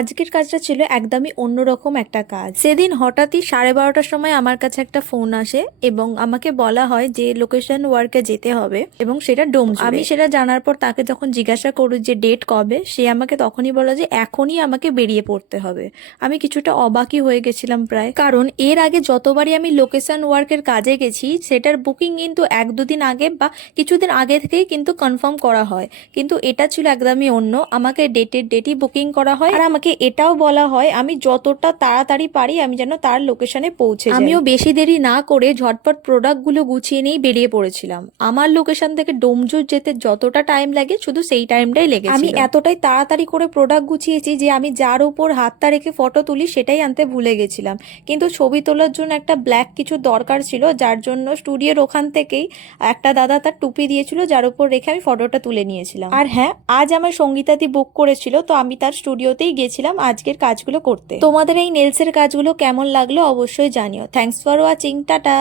আজকের কাজটা ছিল একদমই অন্যরকম একটা কাজ। সেদিন হঠাৎই 12:30টার সময় আমার কাছে একটা ফোন আসে এবং আমাকে বলা হয় যে লোকেশন ওয়ার্কে যেতে হবে এবং সেটা ডোমজুড়ে। আমি সেটা জানার পর তাকে যখন জিজ্ঞাসা করি যে ডেট কবে, সে আমাকে তখনই বলল যে এখনই আমাকে বেরিয়ে পড়তে হবে। আমি কিছুটা অবাকই হয়ে গেছিলাম প্রায়, কারণ এর আগে যতবারই আমি লোকেশন ওয়ার্কের কাজে গেছি সেটার বুকিং কিন্তু 1-2 দিন আগে বা কিছুদিন আগে থেকেই কিন্তু কনফার্ম করা হয়, কিন্তু এটা ছিল একদমই অন্য। আমাকে ডেটই বুকিং করা হয় আর আমাকে এটাও বলা হয় আমি যতটা তাড়াতাড়ি পারি আমি যেন তার লোকেশনে পৌঁছে যাই। আমিও বেশি দেরি না করে ঝটপট প্রোডাক্টগুলো গুছিয়ে নিয়েই বেরিয়ে পড়েছিলাম। আমার লোকেশন থেকে ডোমজুর যেতে যতটা টাইম লাগে শুধু সেই টাইমটাই লেগেছিল। আমি এতটাই তাড়াতাড়ি করে প্রোডাক্ট গুছিয়েছি যে আমি যার উপর হাতটা রেখে ফটো তুলি সেটাই আনতে ভুলে গেছিলাম, কিন্তু ছবি তোলার জন্য একটা ব্ল্যাক কিছু দরকার ছিল, যার জন্য স্টুডিওর ওখান থেকেই একটা দাদা তার টুপি দিয়েছিল যার উপর রেখে আমি ফটোটা তুলে নিয়েছিলাম। আর হ্যাঁ, আজ আমার সঙ্গীতাদি বুক করেছিল, তো আমি তার স্টুডিওতেই গেছিলাম আজকের কাজগুলো করতে। তোমাদের এই নেলসের কাজগুলো কেমন লাগলো অবশ্যই জানিও। Thanks for watching, tata.